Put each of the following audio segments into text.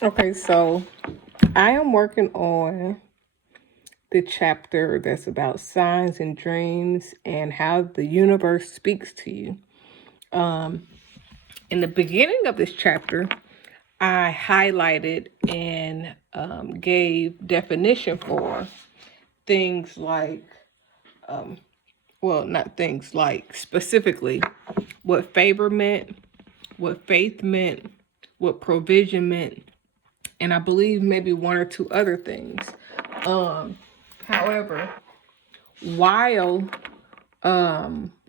Okay, so I am working on the chapter that's about signs and dreams and how the universe speaks to you. In the beginning of this chapter, I highlighted and gave definition for things like, well, not things like, specifically what favor meant, what faith meant, what provision meant, and I believe maybe one or two other things. However, while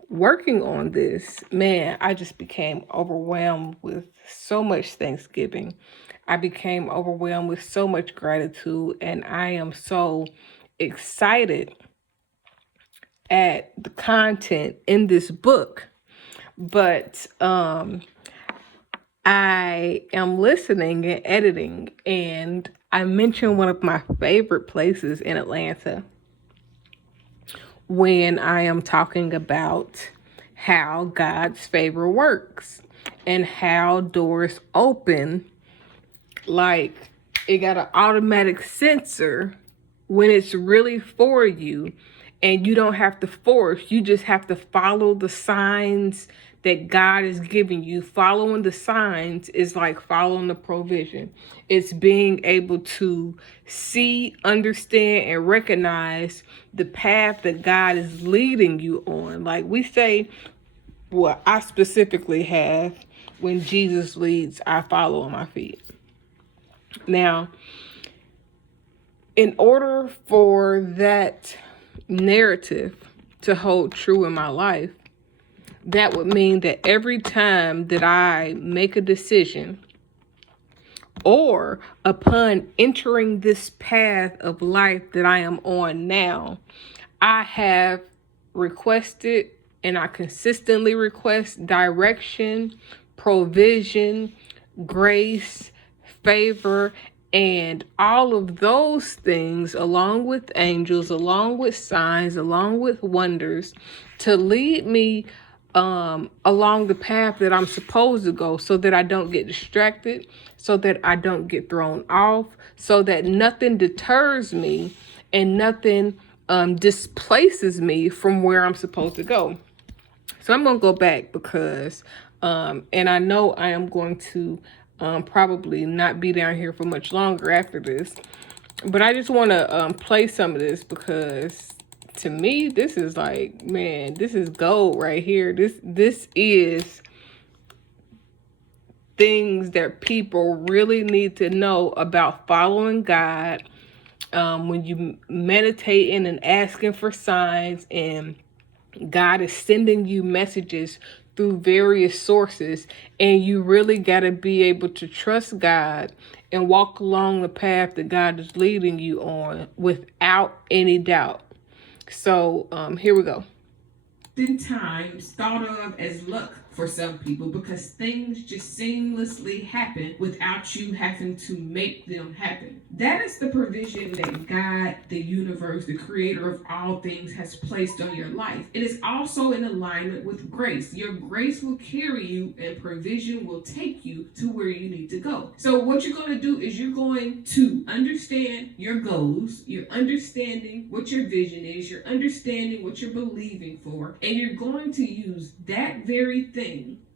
working on this, man, I just became overwhelmed with so much Thanksgiving. I became overwhelmed with so much gratitude, and I am so excited at the content in this book. But I am listening and editing, and I mentioned one of my favorite places in Atlanta when I am talking about how God's favor works and how doors open. Like, it got an automatic sensor when it's really for you, and you don't have to force, you just have to follow the signs that God is giving you. Following the signs is like following the provision. It's being able to see, understand, and recognize the path that God is leading you on. Like we say, well, I specifically have, when Jesus leads, I follow on my feet. Now, in order for that narrative to hold true in my life, that would mean that every time that I make a decision or upon entering this path of life that I am on now, I have requested and I consistently request direction, provision, grace, favor, and all of those things, along with angels, along with signs, along with wonders, to lead me along the path that I'm supposed to go, so that I don't get distracted, so that I don't get thrown off, so that nothing deters me and nothing displaces me from where I'm supposed to go. So I'm going to go back because, and I know I am going to probably not be down here for much longer after this, but I just want to play some of this because to me, this is like, man, this is gold right here. This is things that people really need to know about following God. When you meditating and asking for signs, and God is sending you messages through various sources, and you really got to be able to trust God and walk along the path that God is leading you on without any doubt. So here we go. Oftentimes thought of as luck for some people, because things just seamlessly happen without you having to make them happen. That is the provision that God, the universe, the creator of all things, has placed on your life. It is also in alignment with grace. Your grace will carry you, and provision will take you to where you need to go. So what you're going to do is you're going to understand your goals, you're understanding what your vision is, you're understanding what you're believing for, and you're going to use that very thing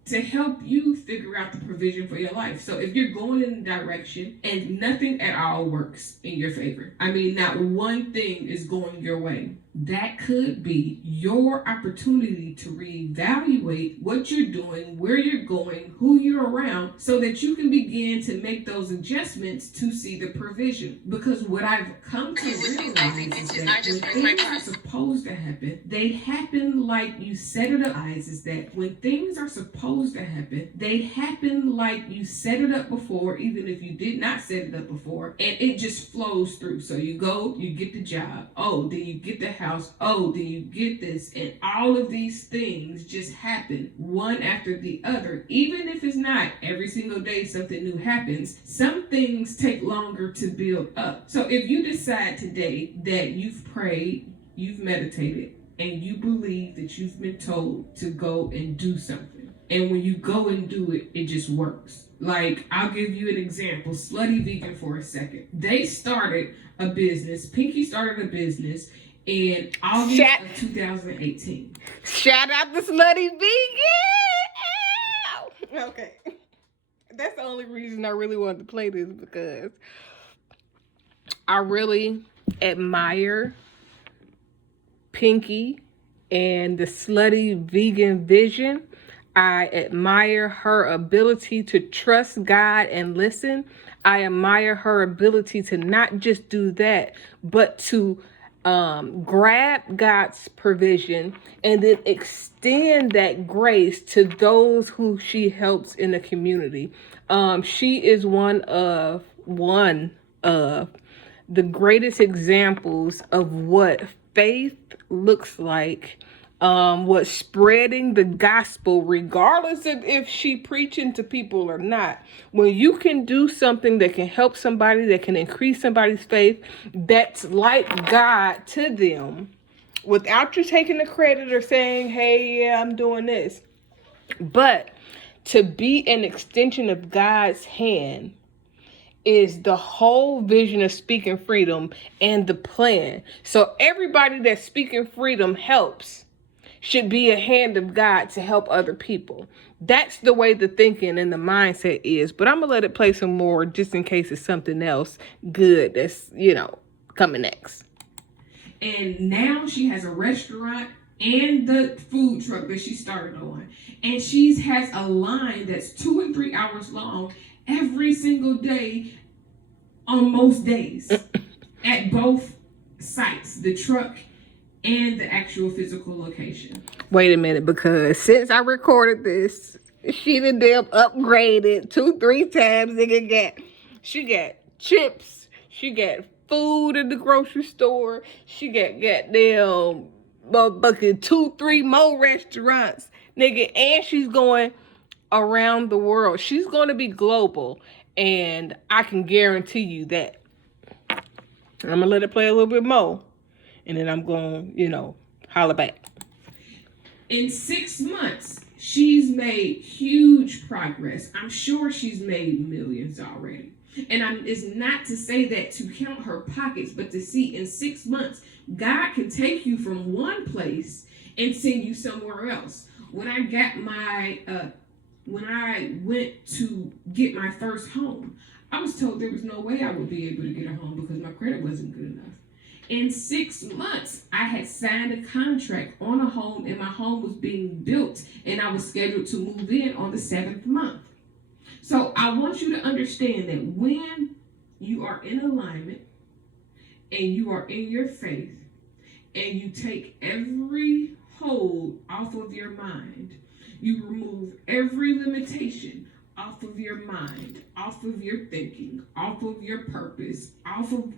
to help you figure out the provision for your life. So if you're going in a direction and nothing at all works in your favor, I mean, not one thing is going your way, that could be your opportunity to reevaluate what you're doing, where you're going, who you're around, so that you can begin to make those adjustments to see the provision. Because what I've come to realize is that when things are supposed to happen, they happen like you set it up. Is that when things are supposed to happen, they happen like you set it up before, even if you did not set it up before, and it just flows through. So you go, you get the job, oh, then you get the house, oh, then you get this, and all of these things just happen one after the other. Even if it's not every single day something new happens, some things take longer to build up. So if you decide today that you've prayed, you've meditated, and you believe that you've been told to go and do something, and when you go and do it, it just works, Like, I'll give you an example. Slutty Vegan for a second. They started a business. Pinky started a business in August of 2018. Shout out to Slutty Vegan. Ow. Okay. That's the only reason I really wanted to play this, because I really admire Pinky and the Slutty Vegan vision. I admire her ability to trust God and listen. I admire her ability to not just do that, but to grab God's provision and then extend that grace to those who she helps in the community. She is one of the greatest examples of what faith looks like, what spreading the gospel, regardless of if she preaching to people or not. When you can do something that can help somebody, that can increase somebody's faith, that's like God to them, without you taking the credit or saying, hey, yeah, I'm doing this. But to be an extension of God's hand is the whole vision of Speaking Freedom and the plan. So everybody that Speaking Freedom helps should be a hand of God to help other people. That's the way the thinking and the mindset is. But I'm going to let it play some more just in case it's something else good that's, coming next. And now she has a restaurant and the food truck that she started on. And she has a line that's 2 and 3 hours long every single day on most days at both sites, the truck and the actual physical location. Wait a minute, because since I recorded this, she done damn upgraded 2-3 times. She got chips, she got food in the grocery store, she got goddamn motherfucking 2-3 more restaurants, nigga, and she's going around the world. She's going to be global, and I can guarantee you that. I'm gonna let it play a little bit more, and then I'm gonna, holler back. In 6 months, she's made huge progress. I'm sure she's made millions already. And it's not to say that to count her pockets, but to see in 6 months, God can take you from one place and send you somewhere else. When I went to get my first home, I was told there was no way I would be able to get a home because my credit wasn't good enough. In 6 months, I had signed a contract on a home, and my home was being built, and I was scheduled to move in on the 7th month. So I want you to understand that when you are in alignment and you are in your faith and you take every hold off of your mind, you remove every limitation off of your mind, off of your thinking, off of your purpose, off of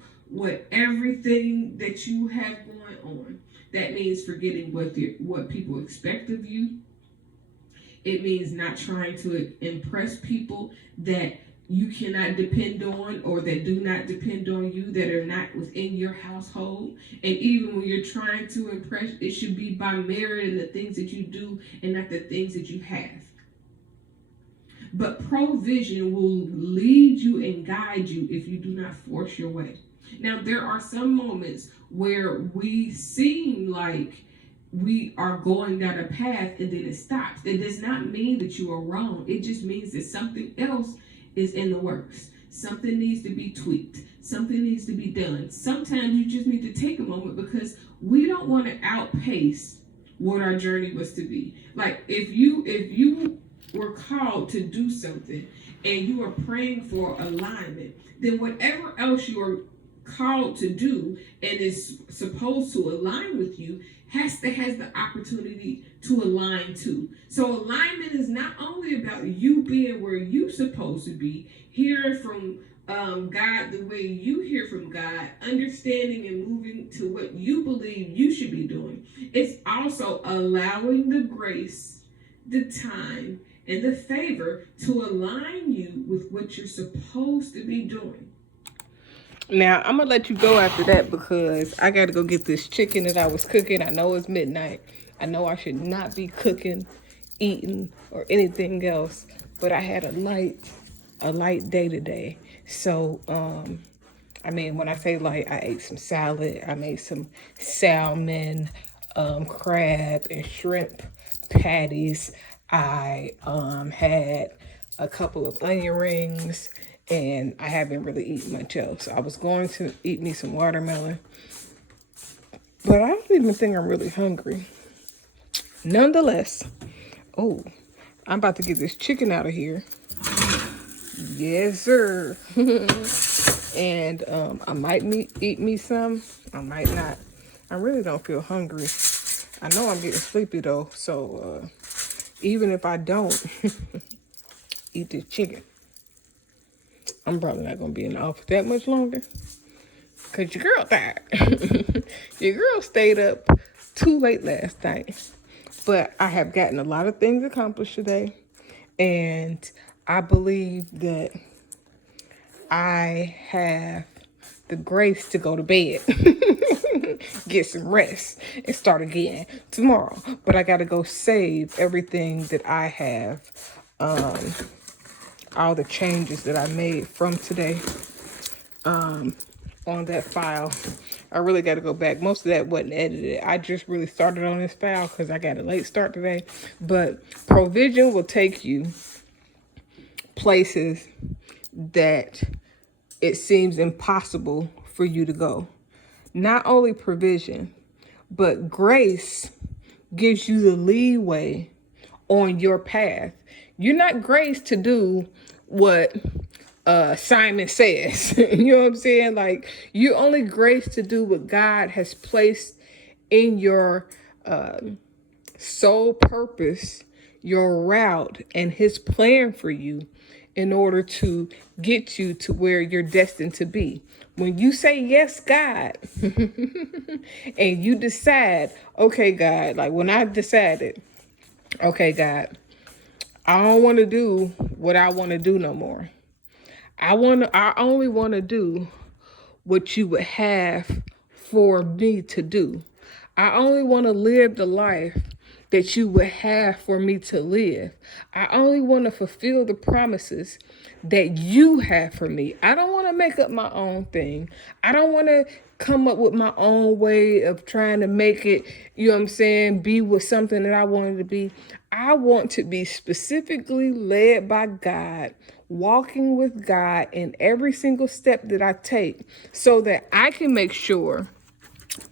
everything that you have going on. That means forgetting what people expect of you. It means not trying to impress people that you cannot depend on or that do not depend on you, that are not within your household. And even when you're trying to impress, it should be by merit in the things that you do and not the things that you have. But provision will lead you and guide you if you do not force your way. Now, there are some moments where we seem like we are going down a path and then it stops. It does not mean that you are wrong. It just means that something else is in the works. Something needs to be tweaked. Something needs to be done. Sometimes you just need to take a moment because we don't want to outpace what our journey was to be. Like if you were called to do something and you are praying for alignment, then whatever else you are called to do and is supposed to align with you has the opportunity to align too. So alignment is not only about you being where you're supposed to be, hearing from God the way you hear from God, understanding and moving to what you believe you should be doing. It's also allowing the grace, the time, and the favor to align you with what you're supposed to be doing. Now, I'm going to let you go after that because I got to go get this chicken that I was cooking. I know it's midnight. I know I should not be cooking, eating, or anything else. But I had a light a light day today. So, I mean, when I say light, I ate some salad. I made some salmon, crab, and shrimp patties. I had a couple of onion rings, and I haven't really eaten much else. I was going to eat me some watermelon, but I don't even think I'm really hungry. Nonetheless, oh, I'm about to get this chicken out of here. Yes, sir. And I might eat me some. I might not. I really don't feel hungry. I know I'm getting sleepy though. So even if I don't eat this chicken, I'm probably not gonna be in the office that much longer. Cause your girl died. Your girl stayed up too late last night. But I have gotten a lot of things accomplished today. And I believe that I have the grace to go to bed, get some rest, and start again tomorrow. But I got to go save everything that I have, all the changes that I made from today on that file. I really got to go back. Most of that wasn't edited. I just really started on this file because I got a late start today. But provision will take you places that it seems impossible for you to go. Not only provision, but grace gives you the leeway on your path. You're not graced to do what Simon says. You know what I'm saying? Like, you only grace to do what God has placed in your sole purpose, your route, and his plan for you in order to get you to where you're destined to be. When you say yes, God, and you decide, okay, God, like when I decided, okay, God, I don't want to do what I want to do no more. I only want to do what you would have for me to do. I only want to live the life that you would have for me to live. I only want to fulfill the promises that you have for me. I don't want to make up my own thing. I don't want to come up with my own way of trying to make it, you know what I'm saying, be with something that I wanted to be. I want to be specifically led by God, walking with God in every single step that I take so that I can make sure,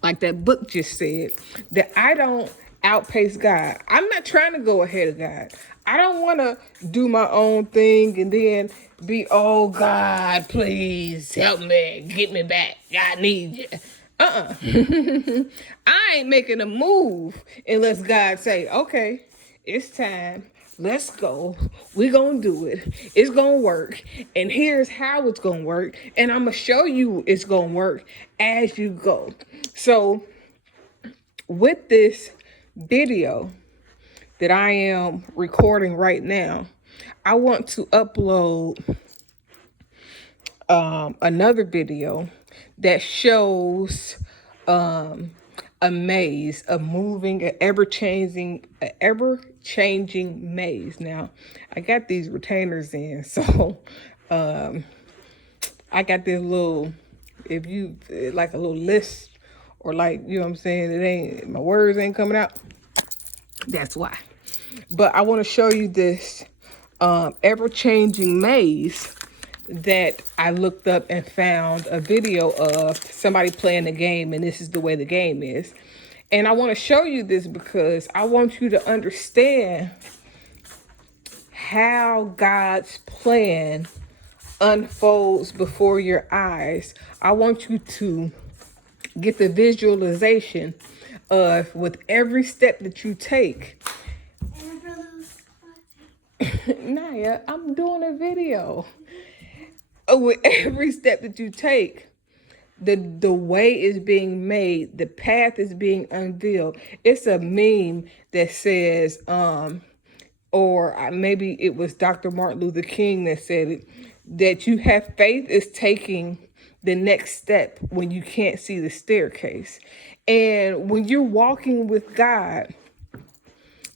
like that book just said, that I don't outpace God. I'm not trying to go ahead of God. I don't want to do my own thing and then be, oh, God, please help me, get me back. I need you. I ain't making a move unless God say, okay, it's time. Let's go. We're going to do it. It's going to work. And here's how it's going to work. And I'm going to show you it's going to work as you go. So with this video that I am recording right now, I want to upload another video that shows a maze, a moving, an ever-changing maze. Now, I got these retainers in, so I got this little, if you like a little list, or like, you know what I'm saying, it ain't, my words ain't coming out. That's why. But I want to show you this ever-changing maze that I looked up and found a video of somebody playing the game, and this is the way the game is. And I want to show you this because I want you to understand how God's plan unfolds before your eyes. I want you to get the visualization of, with every step that you take. Naya, I'm doing a video. With every step that you take, the way is being made, the path is being unveiled. It's a meme that says, or maybe it was Dr. Martin Luther King that said it, that you have faith is taking the next step when you can't see the staircase. And when you're walking with God,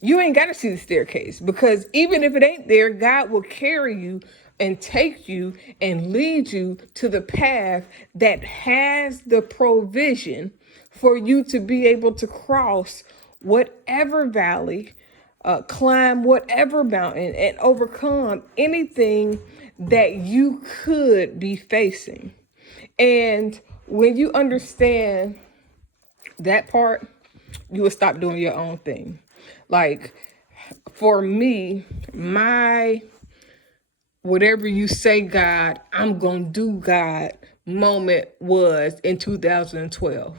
you ain't got to see the staircase, because even if it ain't there, God will carry you and take you and lead you to the path that has the provision for you to be able to cross whatever valley, climb whatever mountain, and overcome anything that you could be facing. And when you understand that part, you will stop doing your own thing. Like, for me, my whatever you say, God, I'm going to do, God moment was in 2012,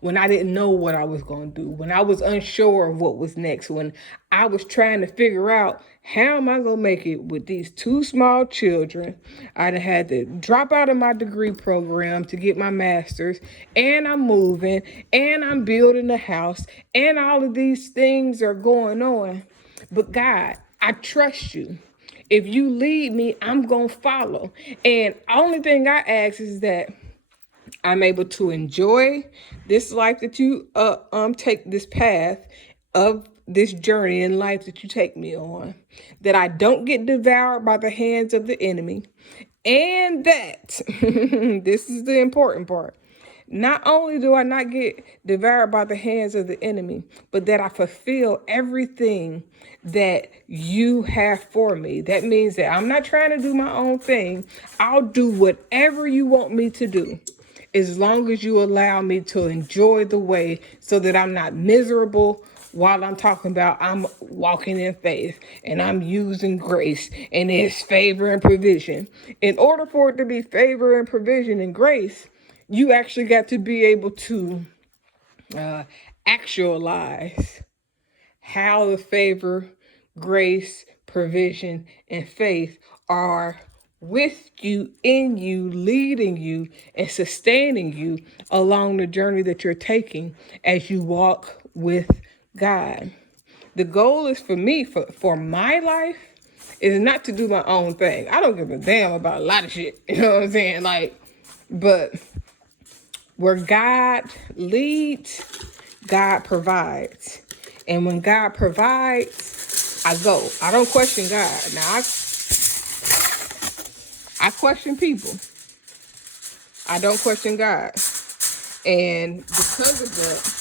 when I didn't know what I was going to do, when I was unsure of what was next, when I was trying to figure out how am I going to make it with these two small children. I had to drop out of my degree program to get my master's, and I'm moving, and I'm building a house, and all of these things are going on. But God, I trust you. If you lead me, I'm going to follow. And only thing I ask is that I'm able to enjoy this life that you take this path of this journey in life that you take me on, that I don't get devoured by the hands of the enemy, and that this is the important part. Not only do I not get devoured by the hands of the enemy, but that I fulfill everything that you have for me. That means that I'm not trying to do my own thing. I'll do whatever you want me to do, as long as you allow me to enjoy the way, so that I'm not miserable while I'm talking about I'm walking in faith and I'm using grace and it's favor and provision. In order for it to be favor and provision and grace, you actually got to be able to actualize how the favor, grace, provision, and faith are with you, in you, leading you, and sustaining you along the journey that you're taking as you walk with God. The goal is for me, for my life, is not to do my own thing. I don't give a damn about a lot of shit. You know what I'm saying? Like, but where God leads, God provides. And when God provides, I go. I don't question God. Now, I question people. I don't question God. And because of that,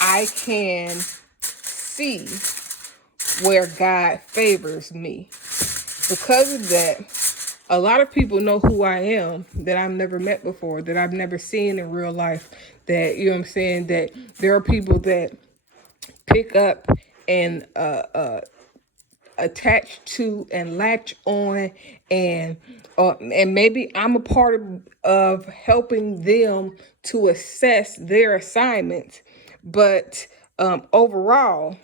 I can see where God favors me. Because of that, a lot of people know who I am that I've never met before, that I've never seen in real life. That, you know what I'm saying, that there are people that pick up and attach to and latch on, and maybe I'm a part of helping them to assess their assignments. But overall,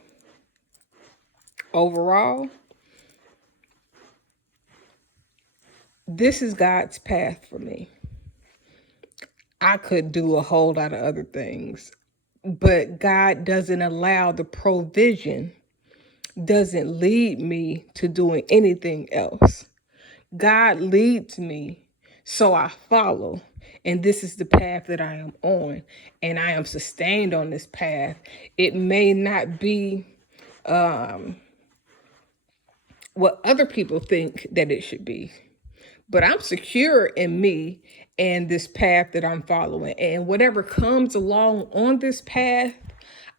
this is God's path for me. I could do a whole lot of other things, but God doesn't allow the provision, doesn't lead me to doing anything else. God leads me, so I follow. And this is the path that I am on, and I am sustained on this path. It may not be what other people think that it should be, but I'm secure in me and this path that I'm following. And whatever comes along on this path,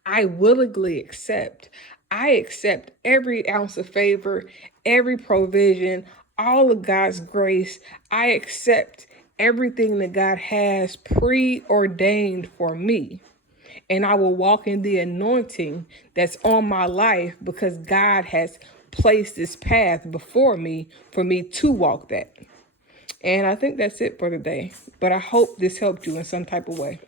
I willingly accept. I accept every ounce of favor, every provision, all of God's grace. I accept everything that God has preordained for me. And I will walk in the anointing that's on my life, because God has placed this path before me for me to walk that. And I think that's it for today. But I hope this helped you in some type of way.